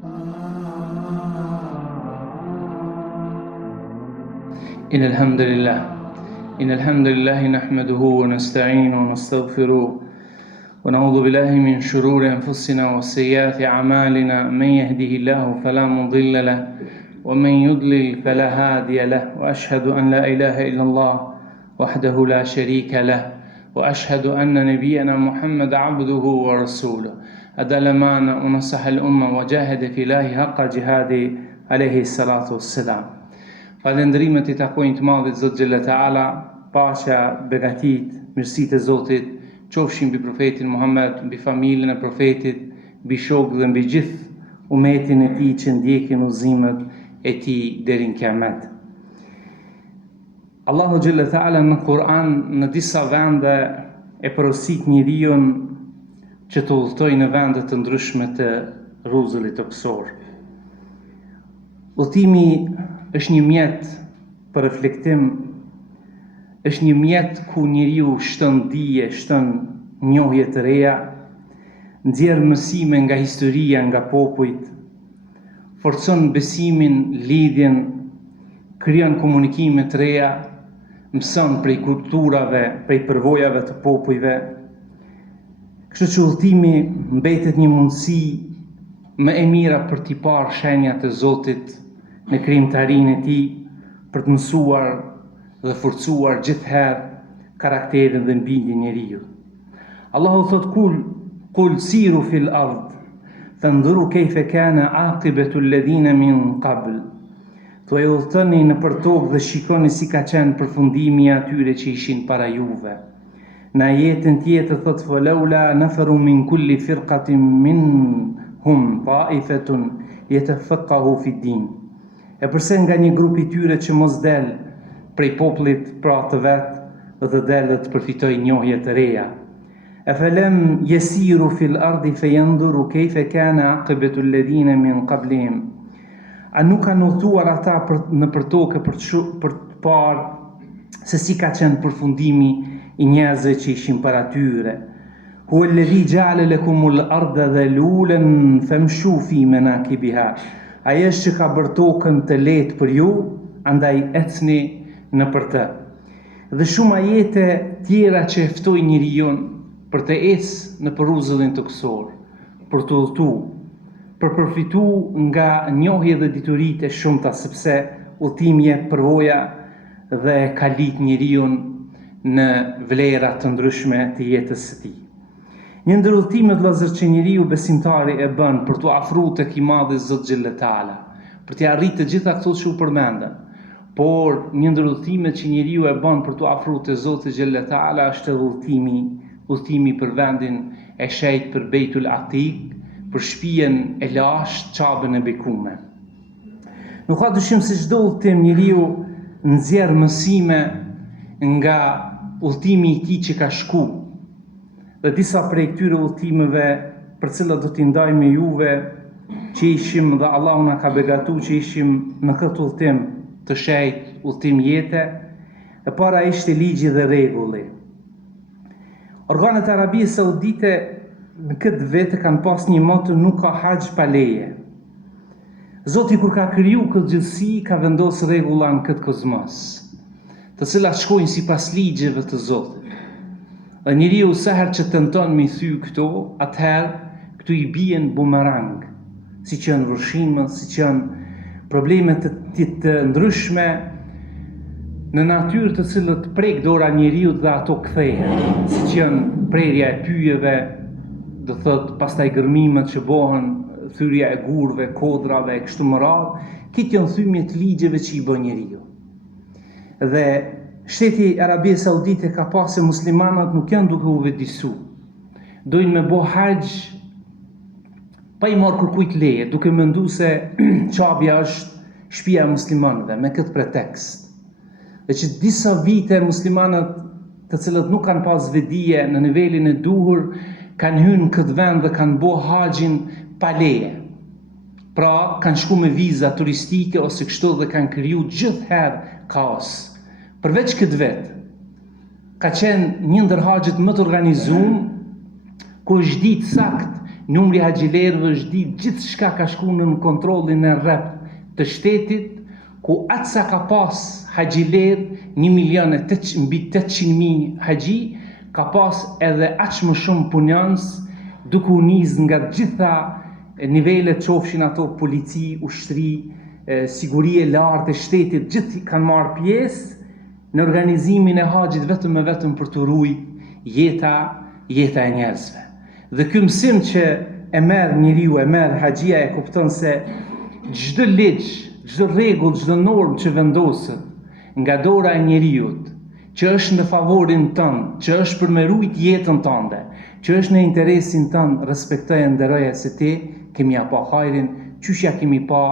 إن الحمد لله نحمده ونستعينه ونستغفره ونعوذ بالله من شرور أنفسنا وسيئات أعمالنا من يهده الله فلا مضل له ومن يضلل فلا هادي له وأشهد أن لا إله إلا الله وحده لا شريك له وأشهد أن نبينا محمد عبده ورسوله أدى الأمانة ونصح الأمة وجاهد في الله حق جهاده عليه الصلاة والسلام. Falendrimet I takojnë të madhit Zot Gjelle Taala, paqja, begatit, mirësitë e Zotit, qofshin mbi profetin Muhammed, mbi familjen e profetit, mbi shokët dhe mbi gjithë umetin e tij që ndjekin udhëzimet e tij deri në Kiamet. Allahu Gjelle Taala në Kur'an në disa vende e porosit njeriu që të udhëtojë në vende të ndryshme të rrugëzullit toksor. Udhëtimi është një mjet për reflektim, është një mjet ku njeriu shton dije, shton njohje të reja, nxjerr mësime nga historia, nga popujt, forcon besimin, lidhjen, krijon komunikime të reja, mëson prej kulturave, prej përvojave të popujve. Kështu që udhëtimi mbetet një mundësi më e mira për t'i parë shenjat e Zotit në krijimtarinë e tij, për të mësuar dhe forcuar gjithherë karakterin dhe mbindjen e njeriu. Allahu thot kul siru fil ard fandhuru kayfa kana aqibatu alladhina min qabl. Thuaj udhëtoni nëpër tokë dhe shikoni si ka qenë përfundimi I atyre që ishin para juve. Në ajetin tjetër thot falaula nafaru min kulli firqatin minhum ta'ifatun yatafaqahu fi din. E përse nga një grup I tyre që mos del prej popullit pra të vetë dhe del dhe të përfitoj njohje të reja. E felem yesiru fil ardi fejanduru kejfe kana aqibatu alladhina min qablihim. A nuk kanë udhëtuar ata në për tokë për të parë se si ka qenë përfundimi I njerëzve që ishin para tyre. Huwa alladhi ja'ala lakumul arda dhalulan famshu fi manakibiha. Ai është që ka bërë tokën të lehtë për ju, andaj ecni nëpër të. Dhe shumë ajete tjera që ftojnë njeriu për të ecë në rrugëllin toksor, për të udhëtuar, për përfitu nga njohje dhe dituritë e shumta, sepse udhëtimi jep përvoja dhe kalit njeriu në vlera të ndryshme të jetës së tij. Një ndër udhëtimet vëllazër që njeriu besimtari e bën për t'u afruar tek I madhi Zot Gjelle Taala, për të arritur të gjitha këto që u përmendën, por një ndër udhëtimet që njeriu e bën për t'u afruar te Zoti Gjelle Taala është udhëtimi për vendin e shenjtë, për Beitul Atiq, për shtëpinë e lashtë, Qabën e bekuar. Nuk ka dyshim se çdo udhëtim njeriu nxjerr mësime nga udhëtimi I tij që ka shkuar. Dhe disa prej këtyre udhëtimeve për cilat do t'i ndaj me juve që ishim dhe Allahu na ka begatu që ishim në këtë udhëtim të shenjtë, udhëtim jete, e para ishte ligji dhe rregulli. Organet e Arabisë Saudite në këtë vete kanë pas një moto nuk ka haxh pa leje. Zoti kur ka kriju këtë gjithësi ka vendosur rregulla në këtë kozmos, të cilat shkojnë sipas ligjeve të Zotit. Dhe njeriu sa herë që tenton me I thy këto, atëherë këtu I bien bumerang, si që janë vërshime, si që janë probleme të ndryshme në natyrë të cilët prek dora njeriu dhe ato kthehen, si që janë prerja e pyjeve, do thot pastaj gërmimet që bëhen, thyrja e gurve, kodrave, e kështu me radhë, këtë janë thymje të ligjeve që I bën njeriu. Dhe Shteti Arabia Saudite ka pasë se muslimanat nuk janë duke u vetëdijsu. Dojnë me bo haxh pa I marrë kërkujt leje, duke mendu se Qabja është shtëpia e muslimanëve, me këtë pretekst. Dhe që disa vite muslimanët të cilët nuk kanë pas vedije në nivelin e duhur, kanë hyrë në këtë vend dhe kanë bo haxhin pa leje. Pra, kanë shku me viza turistike ose kështu dhe kanë kriju gjithherë kaos. Përveç këtë vetë, ka qenë një ndër haxhit më të organizuar, ku është ditë sakt numri haxhilerëve është ditë gjithçka ka shku në kontrollin e rreth të shtetit, ku atë sa ka pas haxhiler, 1.800.000 mbi 800.000 haxhi, ka pas edhe aq më shumë punonës, duke u nis nga gjitha nivelet, qofshin ato polici, ushtri, siguri e lartë e shtetit, gjithë kanë marrë pjesë në organizimin e haxhit vetëm për të ruajtur jeta e njerëzve. Dhe ky mësim që e merr njeriu, e merr haxhia, e kupton se çdo ligj, çdo rregull, çdo normë që vendoset nga dora e njeriut, që është në favorin tënd, që është për me ruajt jetën tënde, që është në interesin tënd, respektoje, nderoje, se ti kemi pa hajrin, qysh ja kemi pa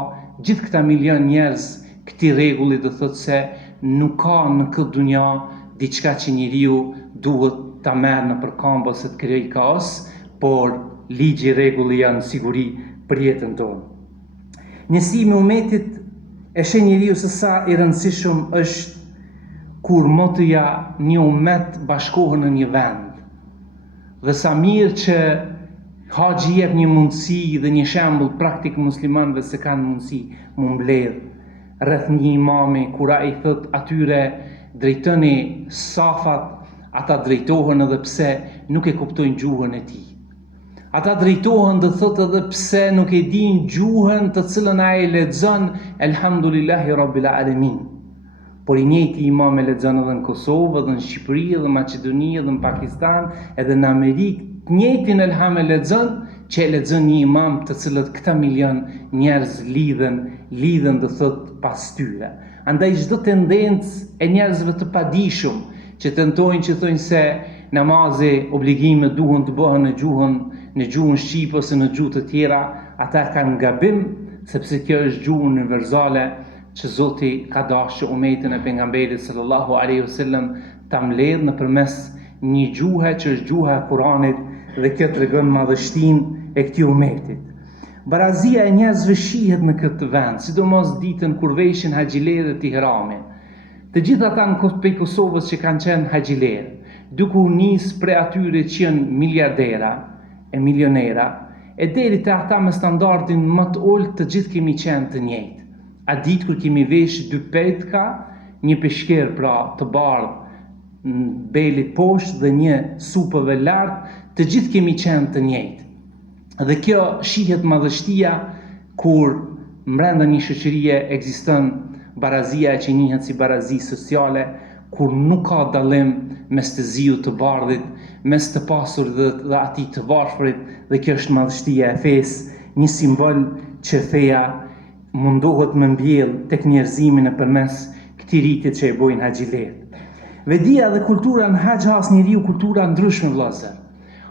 gjithë këta milion njerëz këtij rregulli, do thotë se nuk ka në këtë dunja diçka që njeriu duhet ta merr në përkëmbë ose të krijojë kaos, por ligji, rregulli janë siguri për jetën tonë. Njësimi i umetit e sheh njeriu se sa i rëndësishëm është kur motoja një umet bashkohen në një vend. Dhe sa mirë që haxhi jep një mundësi dhe një shembull praktik muslimanëve se kanë mundësi mu mbledh rreth një imami, kur ai thot atyre drejtoni safat, ata drejtohen edhe pse nuk e kuptojnë gjuhën e tij. Ata drejtohen dhe thot edhe pse nuk e din gjuhën të cilën ai lexon, elhamdulillahi rabbil alamin. Por i njëjti imam e lexon edhe në Kosovë, edhe në Shqipëri, edhe në Maqedoni, edhe në Pakistan, edhe në Amerikë, njëjtin elham e lexon, që e lexon një imam të cilët këta milion njerëz lidhen dhe thot pas tyre. Andaj çdo tendencë e njerëzve të padijshëm që tentojnë që thonë se namazi, obligimet duhen të bëhen në gjuhën shqipe ose në gjuhë të tjera, ata kanë gabim, sepse kjo është gjuhë universale që Zoti ka dashur që umetin e pejgamberit sallallahu alaihi wasallam ta mbledh nëpërmes një gjuhe që është gjuha e Kuranit, dhe kjo tregon madhështinë e këtij umetit. Barazia e njerëzve shihet në këtë vend, sidomos ditën kur veshin haxhilerët i ihramin. Të gjithë ata në pej Kosovës që kanë qenë haxhilerë, duke u nis prej atyre që janë miljardera e milionera, e deri te ata me standardin më të ulët, të gjithë kemi qenë të njëjtë. A ditë kur kemi vesh 2 petka, një peshker pra të bardhë në belit poshtë dhe një supëve lartë, të gjithë kemi qenë të njëjtë. Dhe kjo shihet madhështia kur brenda një shoqërie ekziston barazia që njihet si barazi sociale, kur nuk ka dallim mes të ziu të bardhit, mes të pasur dhe atij të varfrit, dhe kjo është madhështia e fesë, një simbol që feja mundohet me mbjell tek njerëzimi nëpërmes këtij riti që e bojnë haxhilerët. Vedia dhe kultura në haxh has njeriu kultura ndryshme vëllezër.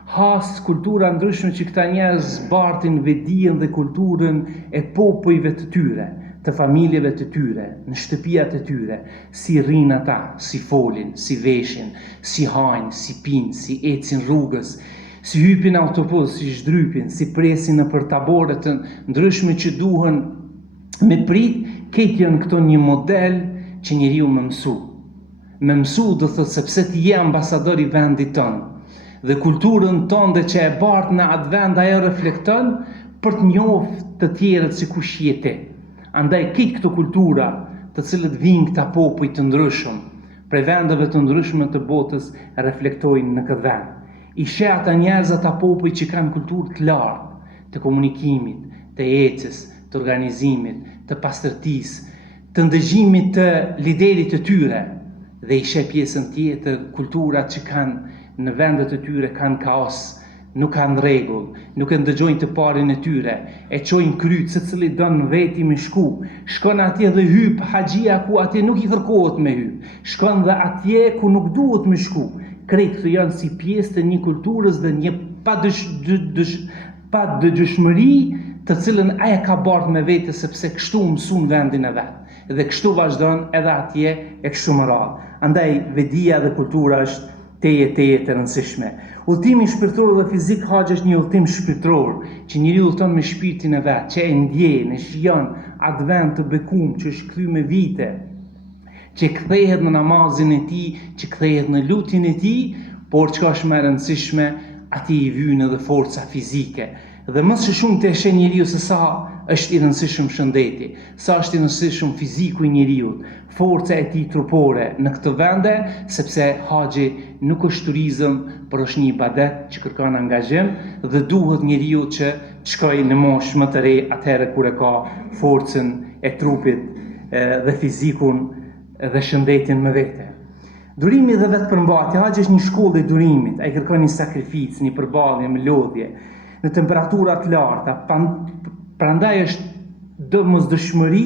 Has kultura ndryshme që këta njerëz zbartin vedien dhe kulturën e popujve të tyre, të familjeve të tyre, në shtëpiat e tyre, si rrin ata, si folin, si veshin, si hajnë, si pinë, si ecin rrugës, si hypin autobus, si zhdrypin, si presin nëpër tabore të ndryshme që duhen me prit. Këtë janë këto një model që njeriu më mësu. Me mësu do thot sepse ti je ambasador i vendit tënd. Dhe kulturën tënde që e bart në atë vend ajo reflekton për të njohur të tjerët se kush je ti. Andaj këtë këto kultura të cilët vijnë këta popull të ndryshëm prej vendeve të ndryshme të botës reflektojnë në këtë vend. I sheh ata njerëz, ata popull që kanë kulturë të lartë, të komunikimit, të ecjes, të organizimit, të pastërtisë, të ndëgjimit të liderit të tyre, dhe i sheh pjesën tjetër kulturat që kanë në vendet e tyre kanë kaos, nuk kanë rregull, nuk e ndëgjojnë të parin e tyre, e çojnë kryt secili don veti me shku. Shkon atje dhe hyp haxhia ku atje nuk i kërkohet me hyp. Shkon dhe atje ku nuk duhet me shku. Krejt këto janë si pjesë të një kulturës dhe një padëgjshmëri të cilën ai ka bardh me vete sepse kështu mëson vendin e vet. Dhe kështu vazhdon edhe atje e kështu me radhë. Andaj vedia dhe kultura është teje të rëndësishme. Udhëtimi shpirtëror dhe fizik haxhi është një udhëtim shpirtëror që njeriu udhëton me shpirtin e vet, që e ndjen, e shijon atë vend të bekuar që është kthy me vite, që kthehet në namazin e tij, që kthehet në lutjen e tij, por çka është më e rëndësishme, atij i vjen edhe forca fizike. Dhe më së shumë të eshe njeriu se sa është i rëndësishëm shëndeti, sa është i rëndësishëm fiziku i njeriu, forca e tij trupore në këtë vende, sepse haxhi nuk është turizëm, por është një ibadet që kërkon angazhim dhe duhet njeriu që të shkojë në moshë më të re atëherë kur e ka forcën e trupit dhe fizikun dhe shëndetin me vete. Durimi dhe vetëpërmbajtja, haxhi është një shkollë e durimit, ai kërkon një sakrificë, një përballje me lodhje në temperatura të larta. Prandaj është domosdoshmëri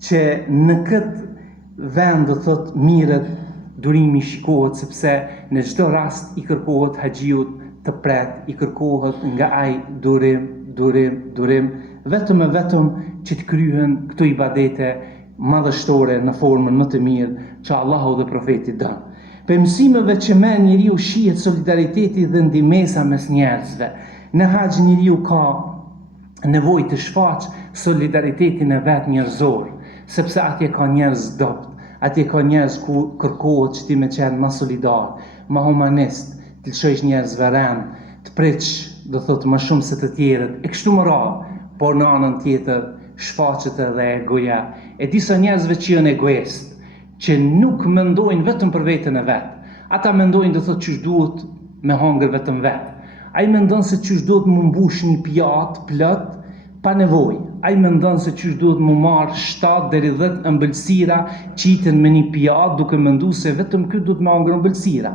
që në këtë vend do thot mirët durimi shikohet, sepse në çdo rast i kërkohet haxhiut të pret, i kërkohet nga ai durim, vetëm që të kryhen këto ibadete madhështore në formën më të mirë që Allahu dhe profeti dënë. Për mësimeve që merr njeriu shihet solidariteti dhe ndihmesa mes njerëzve. Në haxh njeriu ka nevojë të shfaq solidaritetin e vet njerëzor, sepse atje ka njerëz dopt, atje ka njerëz ku kërkohet që ti me qenë më solidar, më humanist, të lëshojsh njerëzve rend, të pritsh, do thotë më shumë se të tjerët, e kështu më radhë, por në anën tjetër shfaqet edhe egoja e disa njerëzve që janë egoist, që nuk mendojnë vetëm për veten e vet. Ata mendojnë do thotë çish duhet me hongër vetëm vet. Ai mendon se çish duhet më mbush një pjatë plot pa nevojë. Ai mendon se çish duhet më marr 7 deri 10 ëmbëlsira qiten me një pjatë duke menduar se vetëm ky duhet më hongër ëmbëlsira.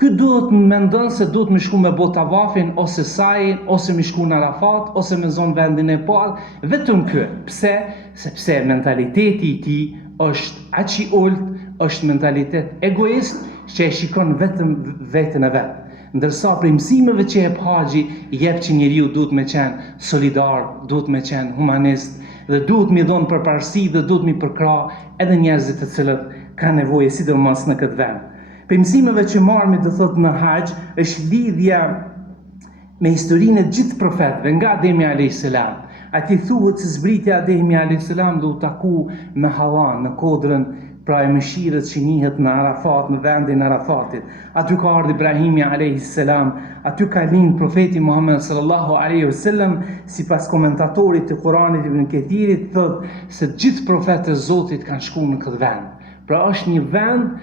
Ky duhet mendon se duhet më shku me botavafin ose sajin ose më shku në Arafat ose me zon vendin e parë, vetëm ky. Pse? Sepse mentaliteti i tij është aq i ult, është mentalitet egoist që e shikon vetëm veten e vet. Ndërsa për mësimeve që jep haxhi, jep që njeriu duhet me qenë solidar, duhet me qenë humanist dhe duhet mi dhon përparësi dhe duhet mi përkrah edhe njerëzit të cilët kanë nevojë sidomos në këtë vend. Për mësimeve që marrëmi do thotë në haxh është lidhja me historinë e gjithë profetëve nga Ademi alayhis salam. Ati thuhet se zbritja Ademi alayhis salam do u taku me Hawa në kodrën pra e mëshirës që njihet në Arafat, në vendin e Arafatit. Aty ka ardhur Ibrahimi alayhis salam, aty ka lind profeti Muhammed sallallahu alaihi wasallam, sipas komentatorit të Kuranit Ibn Kethirit thotë se gjithë profetët e Zotit kanë shkuar në këtë vend. Pra është një vend,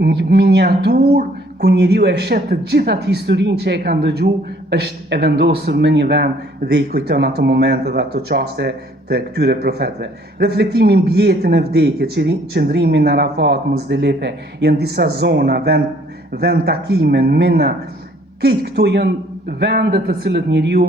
një miniatur ku njeriu e shet të gjithat historinë që e kanë dëgjuar, është e vendosur në një vend dhe i kujton ato momente dhe ato çaste të këtyre profetëve. Reflektimi mbi jetën e vdekjes, qëndrimi në Arafat, Muzdelife, janë disa zona, vend takime, Mina. Këto këto janë vende të cilët njeriu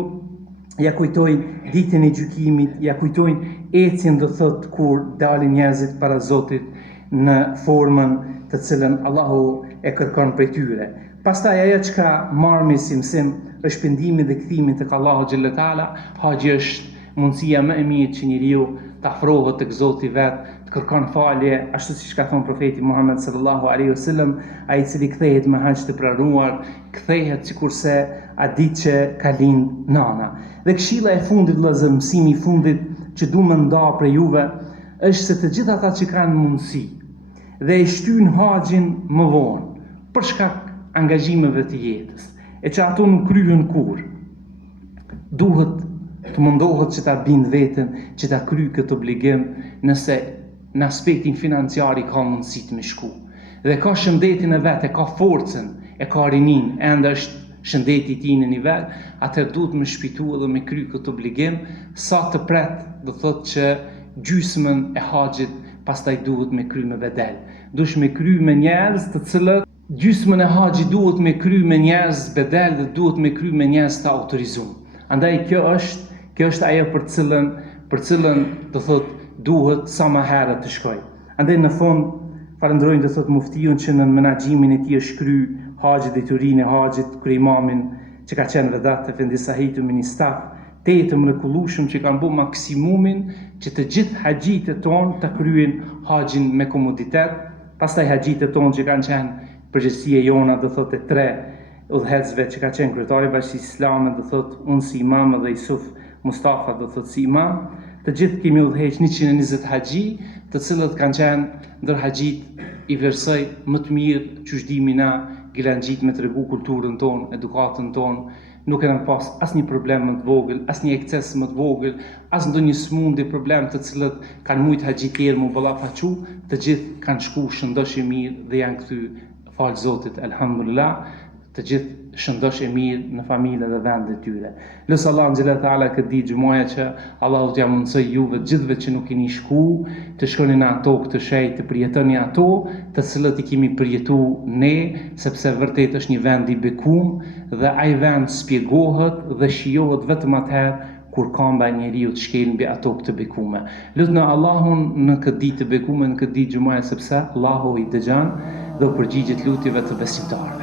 ja kujtojnë ditën e gjykimit, ja kujtojnë ecjen do thotë kur dalin njerëzit para Zotit në formën të cilën Allahu e kërkon prej tyre. Pastaj ajo çka marrmi si mësim është pendimi dhe kthimi tek Allahu xhallahu teala. Haxhi është mundësia më e mirë që njeriu të afrohet tek Zoti vet, të kërkon falje, ashtu siç ka thënë profeti Muhammed sallallahu alaihi wasallam, ai i cili kthehet me haxh të pranuar, kthehet sikurse a ditë që ka lind nana. Dhe këshilla e fundit, vëllezër, mësimi i fundit që du më nda për juve, është se të gjithë ata që kanë mundësi dhe e shtyn haxhin më vonë për shkak angazhimeve të jetës, e që ato nuk kryhen kur, duhet të mundohet që ta bind veten, që ta kryej këtë obligim nëse në aspektin financiar i ka mundësi të më shku. Dhe ka shëndetin e vet, e ka forcën, e ka rinin, ende është shëndeti i tij në nivel, atëherë duhet më shpitu edhe me kryej këtë obligim, sa të pret, do thotë që gjysmën e haxhit pastaj duhet me kryej me bedel. Duhet me kryej me njerëz të cilët gjysmën e haxhit duhet me kryej me njerëz bedel dhe duhet me kryej me njerëz të autorizuar. Andaj kjo është ajo për cilën do thotë duhet sa më herët të shkoj. Andaj në fund falenderojmë do thotë muftiun që në menaxhimin e tij është kry haxhi detyrinë e haxhit, kur imamin që ka qenë vedat Efendi Sahitu me një staf të mrekullueshëm që kanë bërë maksimumin që të gjithë haxhitët tonë të kryen haxhin me komoditet. Pastaj haxhitët tonë që kanë qenë përgjegjësia jona, do thotë 3 udhëhecëve që ka qenë kryetari i Bashkisë Islame, do thotë unë si imam dhe Yusuf Mustafa do thotë si imam, të gjithë kemi udhëheq 120 haxhi, të cilët kanë qenë ndër haxhit i vlerësoj më të mirë që shdimi na gilanxhit me tregu kulturën tonë, edukatën tonë nuk kena pas asnjë problem më të vogël, asnjë ekces më të vogël, as ndonjë smundi, problem të cilët kanë mujt haxhiterë mu ballafaqu, të gjithë kanë shku shëndosh e mirë dhe janë kthy falë Zotit, elhamdulillah, të gjithë shëndosh e mirë në familje dhe vendet tyre. Lësë Allah në xhelal taala këtë ditë xhumaja që Allahu t'ja mundsoj juve të gjithëve që nuk keni shku, të shkoni në ato këtë shenjtë, të përjetoni ato, të cilët i kemi përjetu ne, sepse vërtet është një vend i bekuar dhe ai vend spjegohet dhe shijohet vetëm atëherë kur kamba e njeriu të shkel mbi ato të bekume. Lutna Allahun në këtë ditë të bekume, në këtë ditë xhumaja, sepse Allahu i dëgjon dhe u përgjigjet lutjeve të besimtarëve.